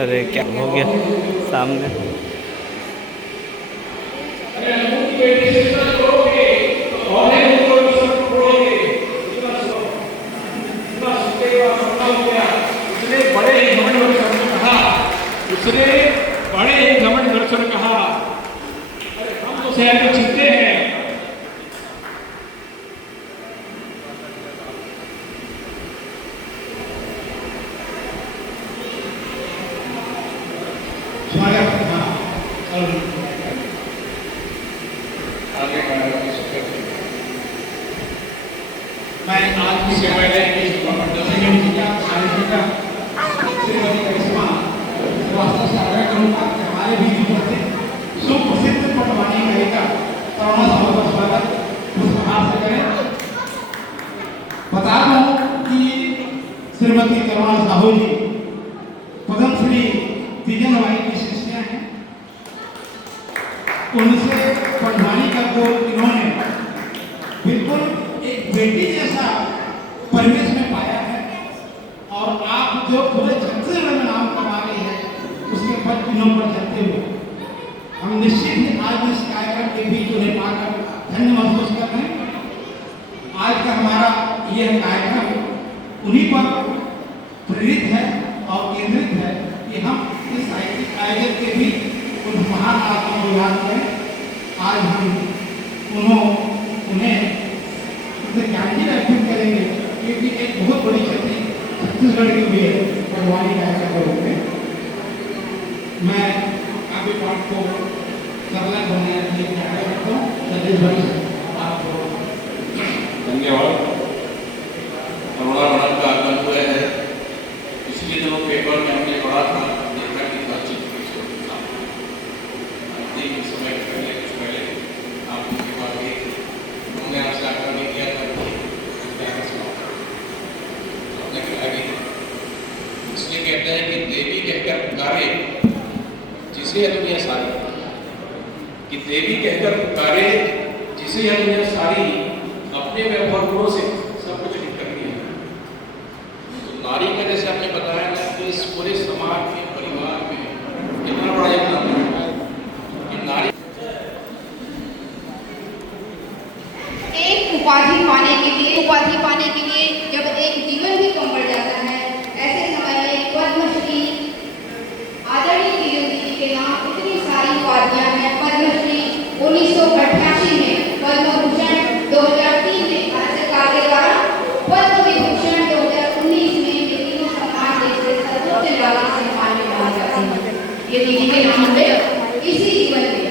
अरे क्या हो गया सामने। उसने बड़े ही घमंड कर कहा, अरे हम तो शहर में जीते हैं। मैं आज इससे पहले हमारे बीच उपस्थित सुप्रसिद्ध पटवानी गायिका करुणा साहू का स्वागत पुष्पहार से करें। बता दूं कि श्रीमती करुणा साहू जी पद्मश्री तीजन वाई की शिष्या हैं। उनसे पटवानी का को इन्होंने बिल्कुल एक बेटी जैसा परिवेश में पाया है। और आप जो पूरे छत्तीसगढ़ में नाम कमा रही है उसके पद चिन्हों पर चलते हुए हम निश्चित ही आज इस कार्यक्रम के बीच उन्हें पाकर धन्य महसूस कर रहे हैं। आज का हमारा यह कार्यक्रम उन्हीं पर प्रेरित है और केंद्रित है कि हम इस साहित्यिक आयोजन के बीच उन महान आत्माओं को याद करें। आज हम उन्हें ज्ञानजी अर्पित करेंगे क्योंकि एक बहुत बड़ी क्षति छत्तीसगढ़ की हुई है पटवानी गायिका के रूप में। मैं काफी पाठ को सरल बनाने के लिए आग्रह करता हूँ। आपको धन्यवाद। करुणा मैडम का आगमन हुआ है। पिछले दिनों पेपर में हमने पढ़ा था देखा कि बातचीत समय पहले आप उनके बाद गए थे। हमने आपसे आग्रह नहीं किया था इसलिए कहते हैं कि देवी कहकर पुकारे जिसे यह दुनिया सारी, कि देवी कहकर पुकारे जिसे यह दुनिया सारी अपने वैभव गुणों से सब कुछ ठीक करती है। तो नारी का जैसे आपने बताया ना कि इस पूरे समाज के परिवार में कितना बड़ा योगदान है कि नारी एक उपाधि पाने के लिए जब एक जीवन भी कम पड़ जाता है, ऐसे समय में पद्मश्री आदरणीय दीदी के नाम इतनी सारी उपाधियां हैं। पद्मश्री 1988 में, पद्म भूषण 2003 में भारत सरकार के द्वारा, पद्म विभूषण 2019 में, ये तीनों सम्मान देश के सर्वोच्च नागरिक सम्मान में माने जाते हैं। ये दीदी के नाम पे इसी जीवन में।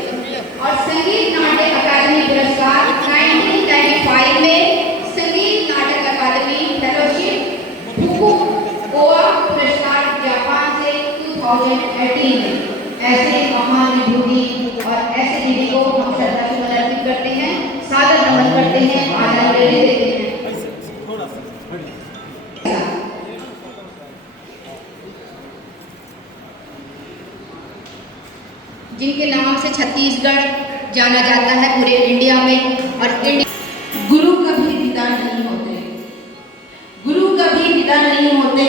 और संगीत नाटक अकादमी पुरस्कार 1995 में संगीत नाटक अकादमी फेलोशिप गोवा पुरस्कार जापान से 2018 में। ऐसे महान विभूति और ऐसे दीदी को हम श्रद्धासुमन अर्पित करते हैं, सादर नमन करते हैं, आदरांजलि देते हैं। जिनके नाम से छत्तीसगढ़ जाना जाता है पूरे इंडिया में। और गुरु कभी विदा नहीं होते, गुरु कभी विदा नहीं होते।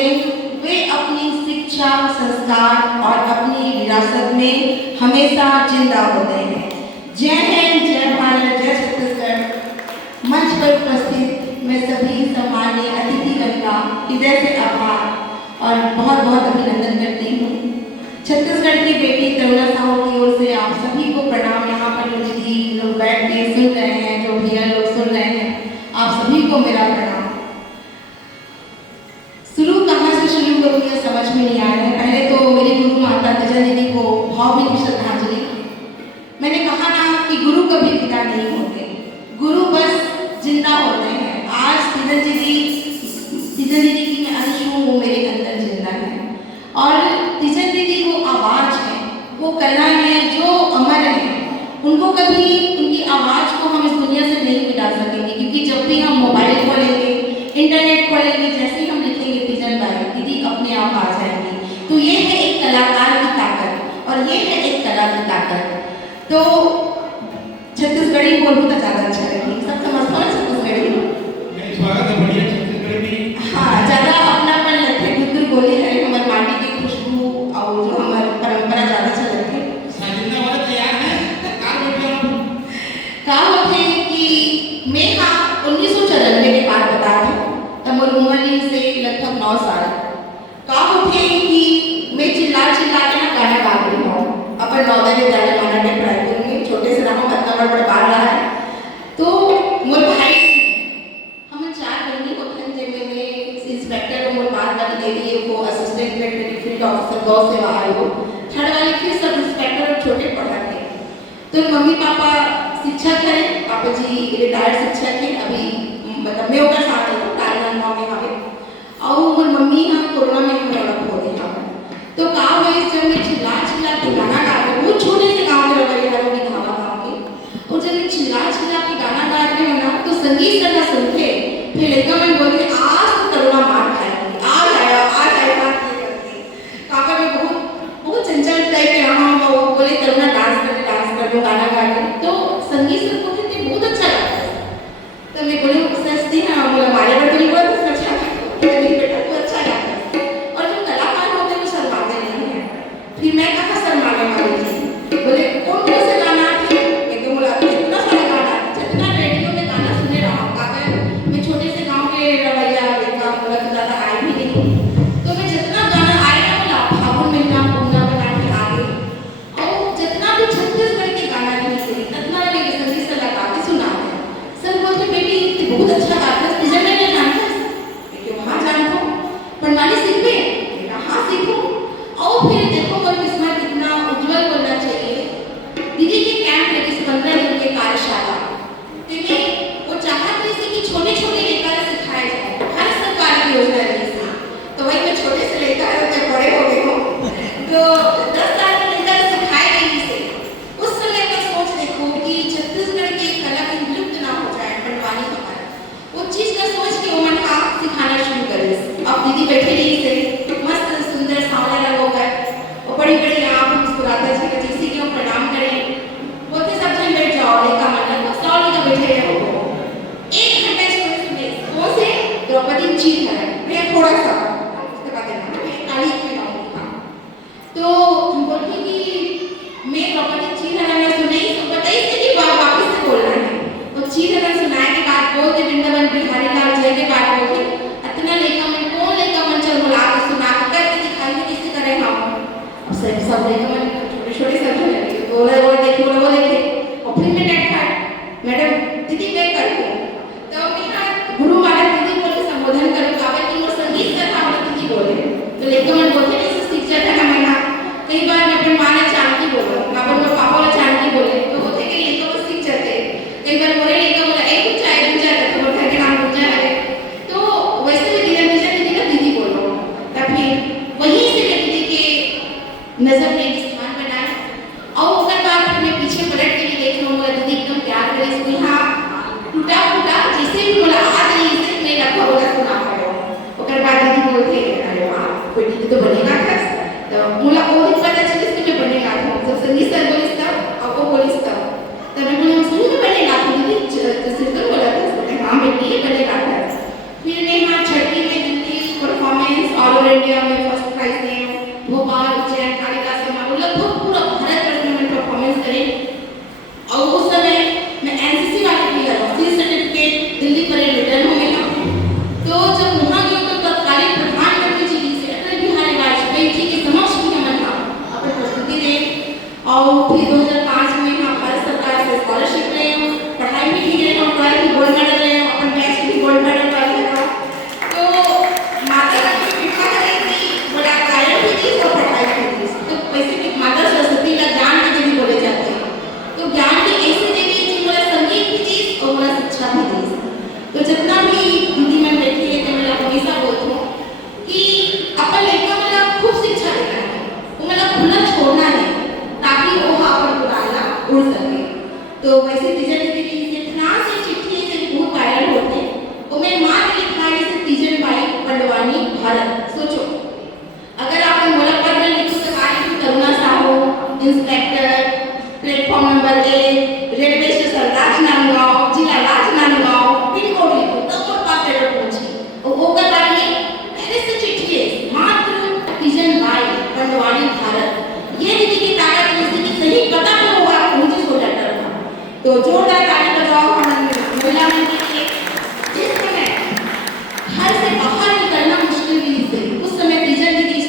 वे अपनी शिक्षा, संस्कार और अपनी विरासत में हमेशा जिंदा होते हैं। जय हिंद, जय भारत, जय छत्तीसगढ़। मंच पर उपस्थित मैं सभी सम्मानीय अतिथिगण का हृदय से आभार और बहुत बहुत अभिनंदन करती हूँ। छत्तीसगढ़ की बेटी करुणा साहू की ओर से आप सभी को प्रणाम। यहाँ पर जो दीदी लोग बैठ के सुन रहे हैं, जो भैया लोग सुन रहे हैं, आप सभी को मेरा प्रणाम। शुरू कहाँ से शुरू करूँ ये समझ में नहीं आ रहा है। पहले तो मेरी गुरु माता तीजन दीदी को भावभीनी श्रद्धांजलि। मैंने कहा ना कि गुरु कभी विदा नहीं होते, गुरु बस जिंदा होते हैं। आज तीजन दीदी की मैं अंश हूँ, वो मेरे अंदर जिंदा है। और तीजन दीदी को आवाज है, वो कला है जो अमर है। उनको कभी उनकी आवाज को हम इस दुनिया से नहीं मिटा सकेंगे, क्योंकि जब भी हम मोबाइल खोलेंगे, इंटरनेट खोलेंगे, जैसे ही हम लिखेंगे तीजन बाई, दीदी अपने आप आ जाएंगी। तो ये है एक कलाकार की ताकत और ये है एक कला की ताकत। तो छत्तीसगढ़ी बोलूँ तो ज़्यादा अच्छा लगेगी। सब समझते हो छत्तीसगढ़ी? स्वागत है, बढ़िया छत्तीसगढ़ी। हाँ, ज़्यादा अपनापन लगता है। गुद्दुर बोले है हमारे माटी की खुशबू और जो थे कि मैं चिल्ला चिल्ला के ना गाना गा रही हूँ अपन नौदय विद्यालय माना टेक रायपुर में छोटे से नाम बच्चा बड़ा बाल रहा है। तो मोर भाई हम 4 बहनी को खन जे में इंस्पेक्टर को मोर बात वाली दे दी वो असिस्टेंट डायरेक्टर फील्ड ऑफिसर गौ सेवा आयोग थर्ड वाली फिर सब इंस्पेक्टर और छोटे पढ़ा थे। तो मम्मी पापा शिक्षक है, पापा जी रिटायर्ड शिक्षक है, अभी मतलब मैं उनका साथ हूँ टाइम में हमें और मोर मम्मी हाँ कोरोना में हमें अलग हो गई था। तो गाँव में जब मैं चिल्ला चिल्ला के गाना गा रही हूँ, वो छोटे से गाँव में रवैया हरों की धावा गाँव में, और जब मैं चिल्ला चिल्ला के गाना गा रही हूँ ना तो संगीत सर ना सुनते फिर लड़का मैं बोलते आज तो करुणा मार खाएगी, आज आया पापा में बहुत चंचल टाइप के रहा हूँ, वो बोले करुणा डांस कर लो गाना गा रही। तो संगीत सर को कहते बहुत अच्छा लगता है। तो मैं बोली सच थी ना, बोला हमारे बड़े बोली बहुत अच्छा बेटा तो अच्छा गाता है, और जो कलाकार होते हैं वो शर्माते नहीं हैं। फिर मैं कहा शर्माने वाली थी, बोले कौन से गाना थे, मैं तो बोला इतना सारा गाना जितना रेडियो में गाना सुने रहा हूँ काका, मैं छोटे से गाँव के रवैया देखा बोला तो ज़्यादा आई भी नहीं, तो मैं जितना गाना आएगा बोला फागुन महीना पूना बना के आ गई, और जितना भी छत्तीसगढ़ के गाना नहीं सुनी उतना मेरे संगीत से लगा के सुना है। सर बोलते बेटी बहुत अच्छा गाता है, तुझे मैं नहीं जानता है, हाँ जानता हूँ, बनवानी सीख गए, हाँ सीखो। और फिर देखो मेरे इसमें कितना उज्जवल बनना चाहिए। दीदी के कैंप लगे 15 दिन के कार्यशाला, तो वो चाहते थे कि छोटे छोटे लेकर सिखाया जाए, हर सरकार की योजना रही थी, तो वही मैं छोटे से लेकर बड़े हो गए हूँ, तो 10 साल लेकर सिखाए गई से। उस समय का सोच देखो कि छत्तीसगढ़ की कला की विलुप्त ना हो जाए, बनवानी हमारा वो चीज का सोच के उमन का सिखाना शुरू करे। अब दीदी बैठे रही से मस्त सुंदर सांवला रंग होकर और बड़ी बड़ी आंख मुस्कुराते थे, जिसी के हम प्रणाम करें बोलते सब जन बैठ जाओ, लेका मतलब तो सौ लेकर बैठे रहो। 1 घंटे सुने वो से द्रौपदी जी है, मैं थोड़ा सा उसके बाद मैं काली में गाऊंगी। तो हम बोलते कि मैं द्रौपदी जी है सुनी, तो बताइए कि वापस से बोलना है, तो चीज अगर सुनाए के बाद बोलते वृंदावन बिहारी लाल जय के बाद बोलते इतना लेका मन कौन लेका मन चल बुला के सुना के करके दिखाई भी किसी करें हम। अब सब लेका मन छोटे छोटे सब लगे वो देखे वो देखे, और फिर मैं नेट था मैडम दीदी मैं करती हूँ, तो मेरा गुरु महाराज दीदी बोले संबोधन करो कावे कि वो संगीत का था और दीदी बोले, तो लेका मन बोलते नहीं शिक्षा था हमारा। कई बार मैं अपने माँ ने जानती बोला, अपन को पापा ने जानती बोले, तो वो थे कि लेका वो सीख जाते। कई बार मोरे लेका बोला एक चाय तो वो घर के नाम पूछा है, तो वैसे भी दीदी का दीदी बोलो, तब फिर वहीं से मैं दीदी के नजर में स्थान बनाया। और उसके बाद मैं पीछे पलट के देख लूँ, बोला दीदी एकदम प्यार करे इसको, हाँ टूटा फूटा जैसे भी बोला आ रही है मैं रखा बोला सुना पड़ो। उसके बाद दीदी बोलते अरे वाह कोई दीदी तो बनेगा था, तो बोला वो भी पता चले कि मैं बनेगा था, जब संगीत सर बोलिस तब और वो बोलिस तब मैं बोला सही में बनेगा था दीदी, सिर्फ बोला था हाँ बेटी बनेगा था। फिर मैं यहाँ छठी में Delhi performance all over India में फर्स्ट प्राइज लिए, भोपाल उज्जैन कालिदास समारोह लगभग पूरा भारत में परफॉर्मेंस करें। और उस समय मैं एनसीसी वाले भी कर C certificate Delhi parade return हो गया। तो जब वहाँ गए तो तत्कालीन प्रधानमंत्री जी से अटल बिहारी वाजपेयी जी के समक्ष भी हमने अपनी प्रस्तुति दी, और फिर 2005 में हम भारत सरकार से स्कॉलरशिप रहे हैं, पढ़ाई भी ठीक रहे, ड्राइंग भी गोल्ड मेडल रहे, अपन मैथ्स भी गोल्ड मेडल रहे हैं। तो माता का भी कृपा करी थी, बड़ा गायन भी थी और पढ़ाई भी थी, तो वैसे भी माता सरस्वती का ज्ञान की देवी बोले जाते हैं, तो ज्ञान की ऐसी देवी थी, बोला संगीत भी थी और बोला शिक्षा भी थी। तो जितना भी हिंदी में बैठी है तो मैं हमेशा बोलती हूँ कि अपन लड़का वाला खूब शिक्षा देना है, वो मतलब खुला छोड़ना है ताकि वो अपन बुराना उड़ सके। तो वैसे तीजन दीदी इतना से चिट्ठी से बहुत वायरल होते, और मैं माँ के लिखा है जैसे तीजन भाई पंडवानी भारत। सोचो अगर आप मोला पढ़ लिखो तो कार्य Karuna Sahu inspector platform number 1 railway station Rajnandgaon जिला राजनांदगांव पिन कोड लिखो तब और पास लेटर पहुंची, और वो कर रही है पहले से चिट्ठी है मात्र तीजन भाई पंडवानी भारत। ये दीदी की ताकत है कि सही पता तो होगा मुझे सो लेटर था। तो जोरदार ताली बजाओ हमारे महिला मंत्री के लिए। जिस समय घर से बाहर निकलना मुश्किल थी, उस समय तीजन दीदी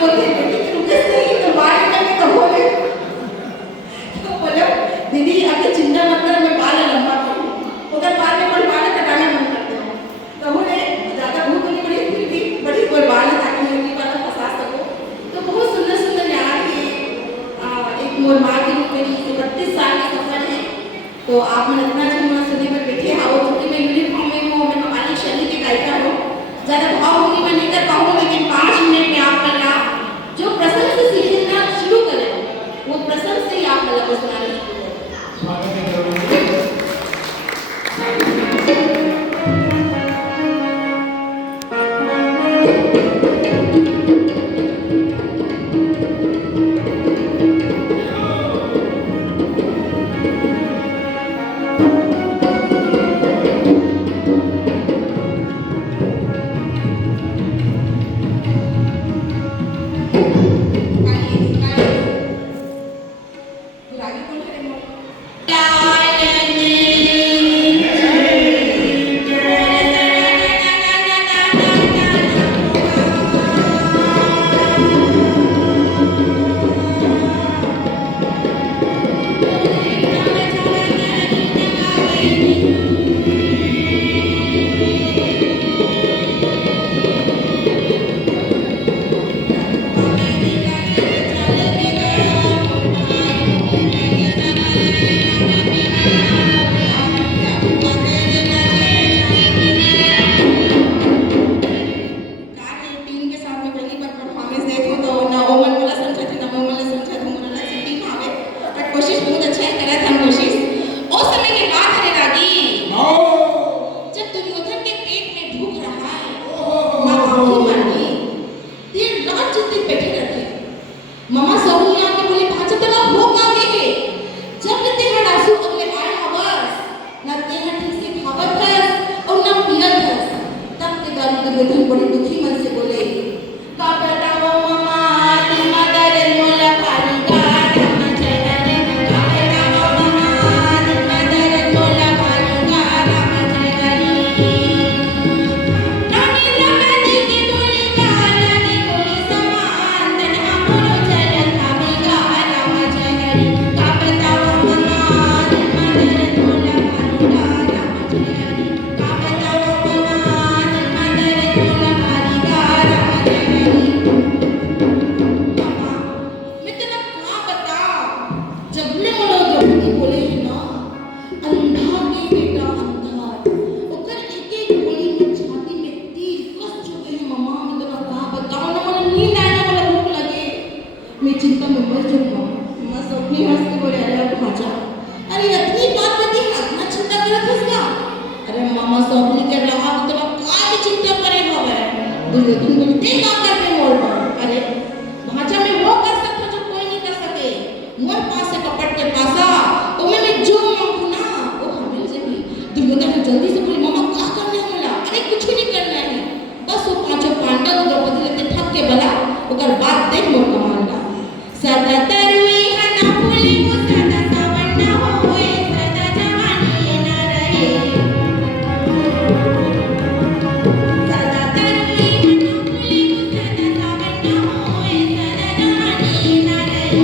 बोलते बेटी की रुके नहीं तो बाल निकल तो बोले तो बोले दीदी आपकी चिंता मत करो मैं बाल लंबा करूँ उधर बाल में कोई बाल कटाना मन करते हो तो बोले ज़्यादा भूख नहीं पड़ी फिर भी बड़ी कोई बाल है ताकि मैं उनकी बात फंसा सकूँ तो बहुत सुंदर सुंदर यहाँ की एक मोर माँ के रूप में 32 साल का सफर है तो आप मन इतना जो सुनने पर बैठे आओ क्योंकि मैं यूनिफॉर्म में हूँ मैं कपाली शैली की गायिका हूँ ज़्यादा भावभूमि में नहीं कर पाऊँ लेकिन 5 मिनट में आपका नाम जो प्रसंग से सीखना शुरू करें वो प्रसंग से ही आप कला को सुनाना शुरू करें स्वागत है करोगे। आगे कौन करेगा टीम के साथ में पहली बार परफॉर्मेंस देखो तो ना वो मन वाला समझा थे ना वो वाला समझा थे मोरला सिटी भावे बट कोशिश बहुत अच्छा है करा था कोशिश उस समय की बात है रागी जब दुर्योधन के पेट में भूख रहा है माँ आँखें मारती देर रात चिंतित बैठे रहते मामा सोनी आके बोले भांजा तला हो का गए जब लेते हैं आंसू अगले आए आवाज ना ते हैं ठीक से खावत है और ना पियत है तब के दारू दुर्योधन बड़ी दुखी मन से बोले का बताओ मामा ती मदर मोला भारी का धम चढ़ने का बताओ मामा ती मदर मोला भारी का धम चढ़ने नानी लगा दी बोली का नानी बोली समान तन्हा मोरो चल थामे का धम चढ़ने का बताओ मामा ती मदर मोला भारी का धम चढ़ने का बताओ मामा ती मदर मोला भारी का धम चढ़ने मामा मैं तेरा क्या बताऊं जब ने मनो द्रौपदी बोले है ना अंधा के बेटा अंधा ओकर एक एक गोली में छाती में तीर कस चुके हैं मामा मैं तेरा क्या बताऊं ना मन नींद आने वाला भूख लगे मैं चिंता में मर जाऊंगा मामा सपनी हंस के बोले अरे भाजा अरे इतनी बात बती इतना चिंता करत हंसना अरे मामा सपनी के रहा तो तेरा क्या भी चिंता करे होवे दुर्योधन बोलते का करते मोर पर अरे भाजा में वो कर सकता जो कोई नहीं कर सके मोर पास से कपट के पासा तो मैं जो मांगू ना वो हमें से भी दुर्योधन ने जल्दी से बोले मामा क्या करने वाला अरे कुछ नहीं करना है बस वो पांचों पांडव द्रौपदी लेते ठग के बला ओकर बात देख मोर कमाल का सदा तरुई हना फूली को सदा सावन न होए सदा जवानी न रहे सदा तरुई हना फूली को सदा सावन न होए सदा जवानी न रहे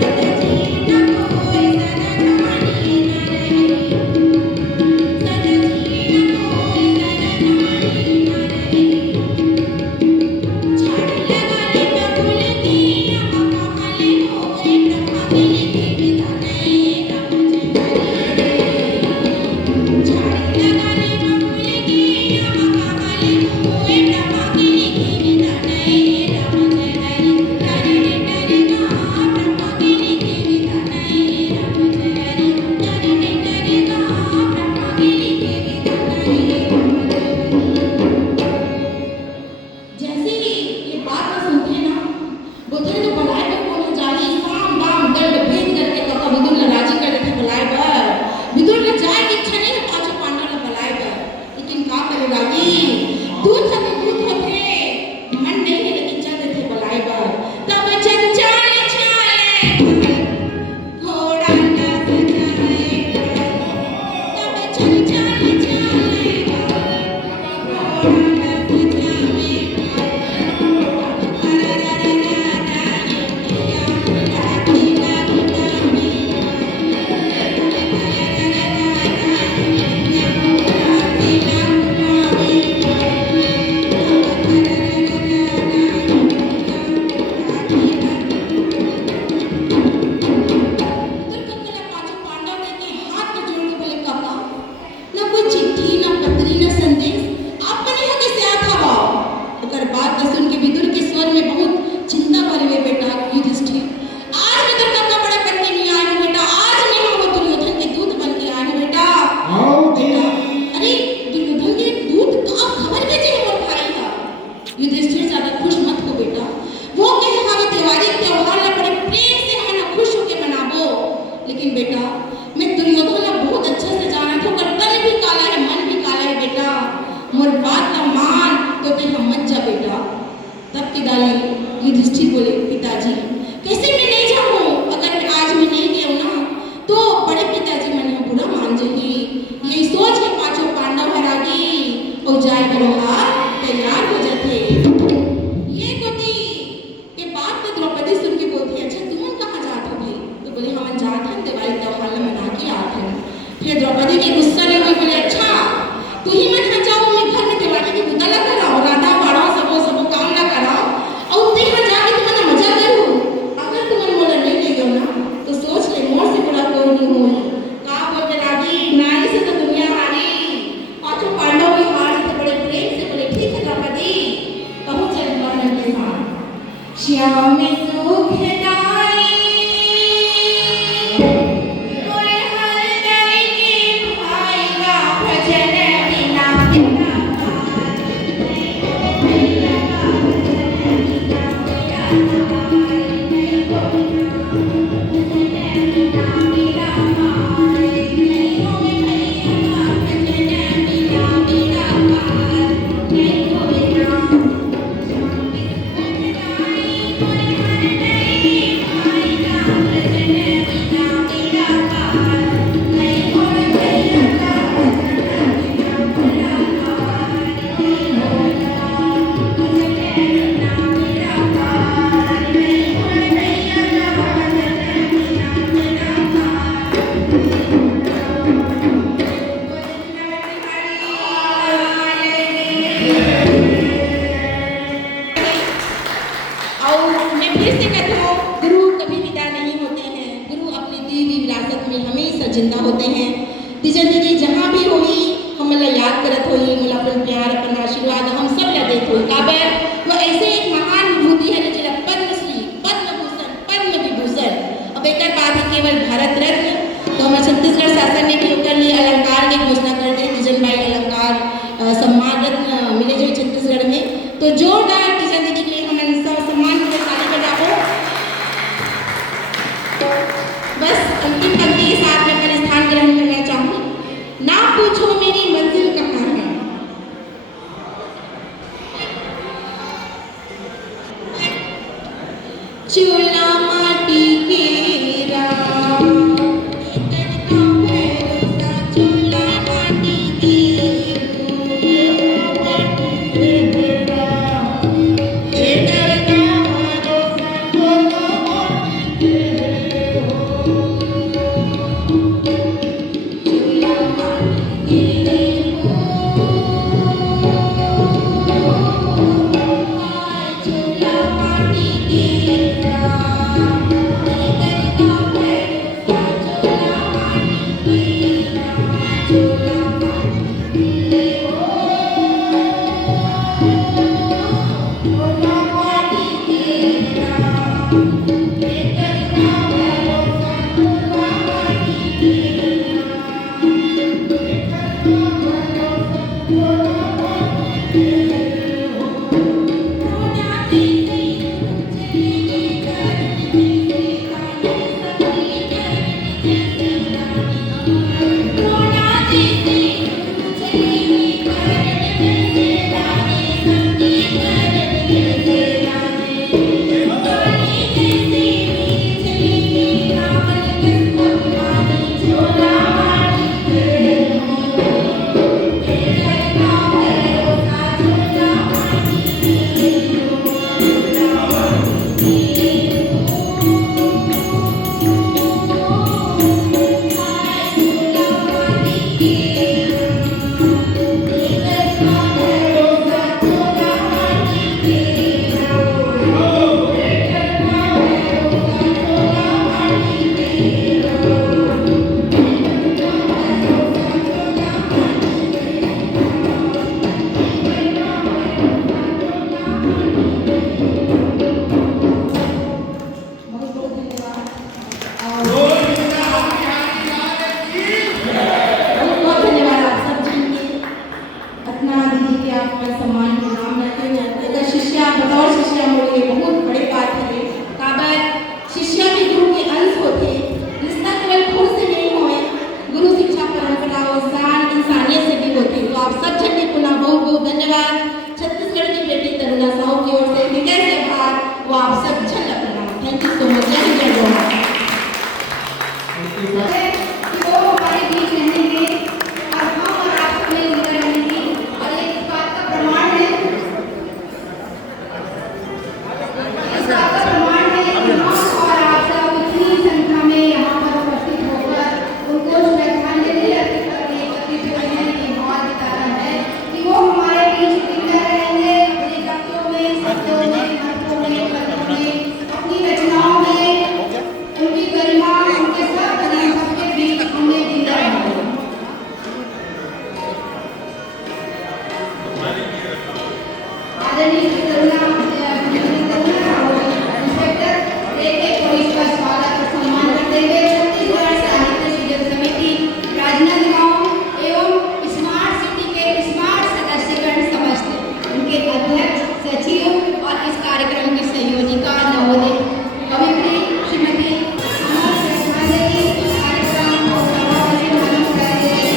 सदा जी न होए सदा जवानी न रहे सदा जी न होए सदा जवानी न रहे झाड़ लगा ले सुन के विदुर के स्वर में बहुत चिंता भरे हुए बेटा युधिष्ठिर, आज मैं तेरे का बड़ा बन के नहीं आया हूँ बेटा, आज मैं वो दुर्योधन के दूत बन के आया हूँ बेटा। बेटा अरे दुर्योधन के दूत का खबर भेजे हैं मोर भाई का। युधिष्ठिर ज्यादा खुश मत हो बेटा, वो कहे हमें त्योहारी त्योहार ला बड़े प्रेम से हमें खुश होके मनाबो, लेकिन बेटा मैं दुर्योधन ला बहुत अच्छा से जाना था, पर तन भी काला है मन भी काला है बेटा, मोर बात ना मान तो ते हम मत जा बेटा। तब के दाली युधिष्ठिर बोले पिताजी कैसे मैं नहीं जाऊँ, अगर आज मैं नहीं गया ना तो बड़े पिताजी मन बुरा मान जाएंगे, यही सोच के पांचों पांडव हरागी और जाए बरोहार तैयार हो जाते। ये गोती के बात में द्रौपदी सुन के बोलती अच्छा तुम कहाँ जात हो भाई, तो बोले हम जात हैं दिवाली त्योहार मना के आते हैं। फिर द्रौपदी के गुस्सा में हुई बोले अच्छा तू ही मत ना जाओ, मैं घर में दिवाली की पूजा ला कराओ, राधा बाड़ा सबो काम ला कराओ और ते यहाँ जाके तुम्हारा मजा करूँ, अगर तुम्हारे मोला नहीं ले गयो ना तो सोच ले मोर से बुरा कोई नहीं हो। का बोले रागी नारी से तो दुनिया हारी, पांचों पांडव भी हार से बड़े प्रेम से बोले ठीक है द्रौपदी कहूँ चल वर्णन के साथ। श्याम सुख दाई मोरे हृदय के भाई का भजन बिना बिना जिंदा होते हैं। तीजन दीदी जहाँ भी होई हम मला याद करत होई, मला अपन प्यार अपन आशीर्वाद हम सब ला देत होई। काबर वो ऐसे एक महान विभूति है जिला पद्मश्री पद्म भूषण पद्म विभूषण अब एक बात है केवल भारत रत्न, तो हमारे छत्तीसगढ़ शासन ने भी ओकर लिए अलंकार की घोषणा कर दी, तीजन बाई अलंकार सम्मान रत्न मिले जो छत्तीसगढ़ में, तो जोरदार तीजन दीदी के लिए हम सब सम्मान के ताली बजाओ। बस अंतिम पंक्ति के साथ मैं अपना स्थान ग्रहण करना चाहूँ। ना पूछो मेरी मंजिल कहाँ है, चूल्हा माटी के राम चूल्हा माटी के चूल्हा माटी के राम साहित्यों में, नाटकों में, कथनों में, अपनी रचनाओं में उनकी गरिमा, उनके सबके बीच हमें जिंदा रखा। आदरणीय इंस्पेक्टर रेखे पुलिस का स्वागत और सम्मान करते हुए छत्तीसगढ़ साहित्य सृजन समिति राजनांदगांव एवं स्मार्ट सिटी के स्मार्ट सदस्यगण समस्त, उनके अध्यक्ष, सचिव और इस कार्यक्रम की संयोजिका नवोदय अभिप्री श्रीमती अमर श्रद्धांजलि कार्यक्रम को सभापति मानव करते हैं।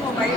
मोबाइल